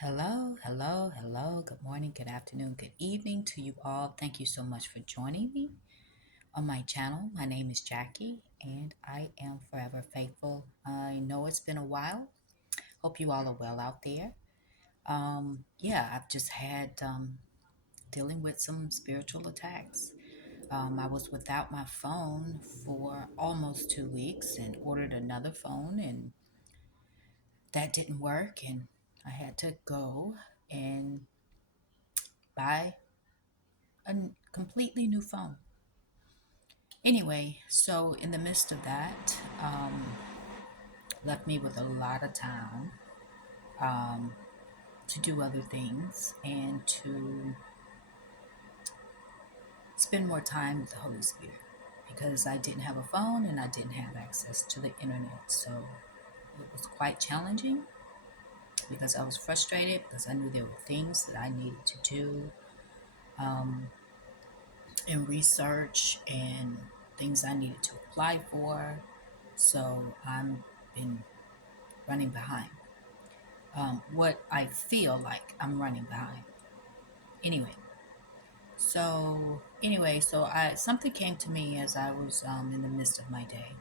Hello, hello, hello. Good morning, good afternoon, good evening to you all. Thank you so much for joining me on my channel. My name is Jackie and I am forever faithful. I know it's been a while. Hope you all are well out there. Yeah, I've just had dealing with some spiritual attacks. I was without my phone for almost 2 weeks and ordered another phone, and that didn't work. And I had to go and buy completely new phone. Anyway, so in the midst of that, left me with a lot of time um, to do other things and to spend more time with the Holy Spirit because I didn't have a phone and I didn't have access to the internet. So it was quite challenging because I was frustrated because I knew there were things that I needed to do um, and research and things I needed to apply for. So I'm been running behind. What I feel like I'm running behind. Anyway, so I something came to me as I was in the midst of my day,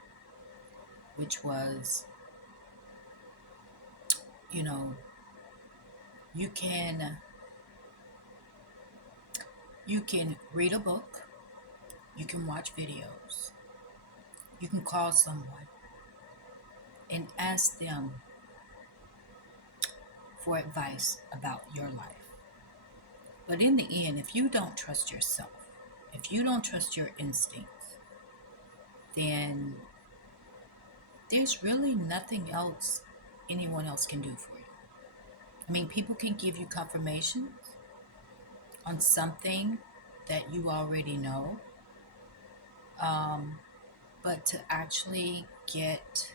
which was, you know, you can you can read a book, you can watch videos, you can call someone and ask them for advice about your life. But in the end, if you don't trust yourself, if you don't trust your instincts, then there's really nothing else anyone else can do for you. I mean, people can give you confirmations on something that you already know, um, but to actually get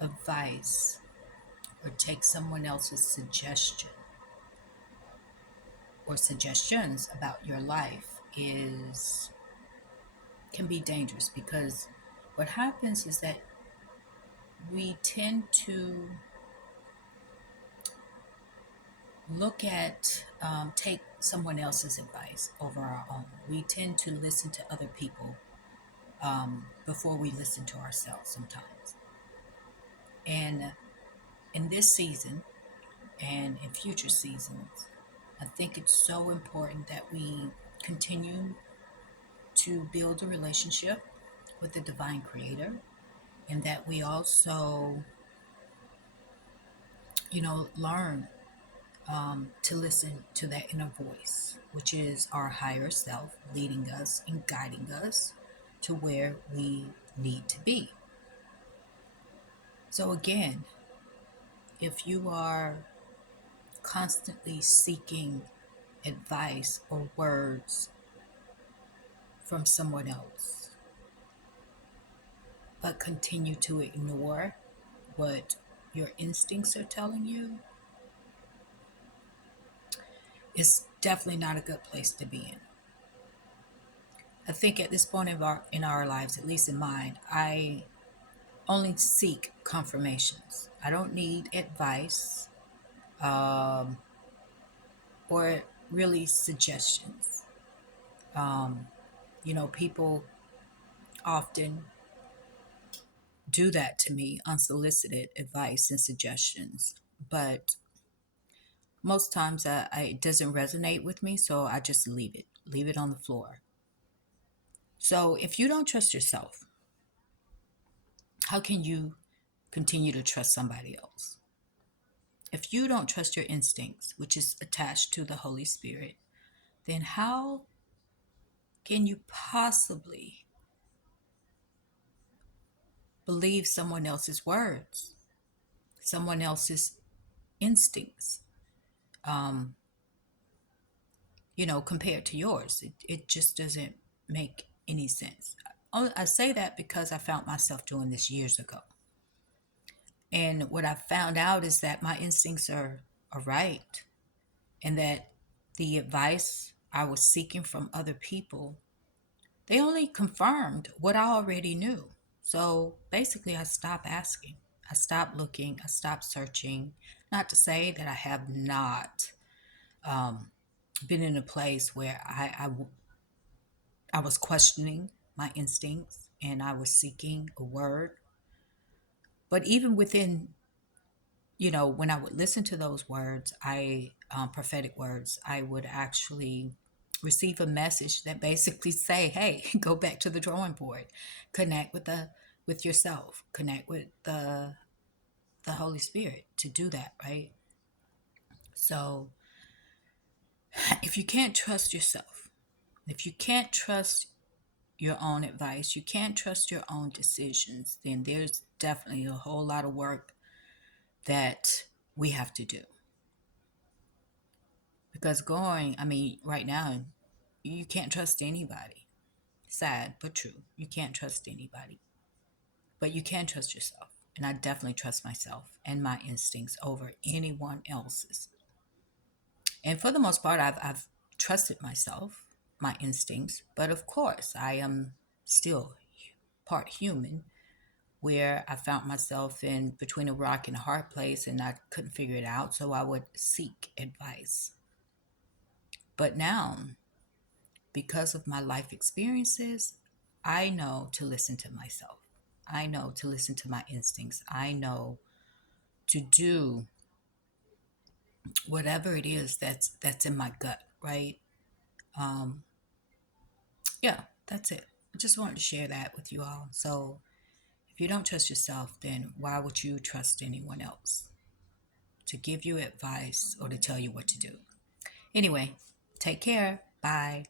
advice or take someone else's suggestion or suggestions about your life is can be dangerous because what happens is that we tend to take someone else's advice over our own. We tend to listen to other people before we listen to ourselves sometimes. And in this season and in future seasons, I think it's so important that we continue to build a relationship with the divine creator and that we also, learn to listen to that inner voice, which is our higher self leading us and guiding us to where we need to be. So, again, if you are constantly seeking advice or words from someone else, but continue to ignore what your instincts are telling you, it's definitely not a good place to be in. I think at this point in our lives, at least in mine, I only seek confirmations. I don't need advice um, or really suggestions. Um, people often do that to me, unsolicited advice and suggestions, but most times it doesn't resonate with me, so I just leave it on the floor. So if you don't trust yourself, how can you continue to trust somebody else? If you don't trust your instincts, which is attached to the Holy Spirit, then how can you possibly believe someone else's words, someone else's instincts, um, compared to yours? It just doesn't make any sense. I say that because I found myself doing this years ago. And what I found out is that my instincts are right, and that the advice I was seeking from other people, they only confirmed what I already knew. So basically, I stopped asking. I stopped looking. I stopped searching. Not to say that I have not been in a place where I was questioning my instincts and I was seeking a word. But even within, when I would listen to those words, prophetic words, I would actually receive a message that basically say, "Hey, go back to the drawing board, connect with yourself, connect with the Holy Spirit to do that." Right. So if you can't trust yourself, if you can't trust your own advice, you can't trust your own decisions, then there's definitely a whole lot of work that we have to do. Because right now, you can't trust anybody. Sad, but true. You can't trust anybody. But you can trust yourself. And I definitely trust myself and my instincts over anyone else's. And for the most part, I've trusted myself, my instincts. But of course, I am still part human, where I found myself in between a rock and a hard place and I couldn't figure it out. So I would seek advice. But now, because of my life experiences, I know to listen to myself. I know to listen to my instincts. I know to do whatever it is that's in my gut, right? Um, yeah, that's it. I just wanted to share that with you all. So if you don't trust yourself, then why would you trust anyone else to give you advice or to tell you what to do? Anyway, take care. Bye.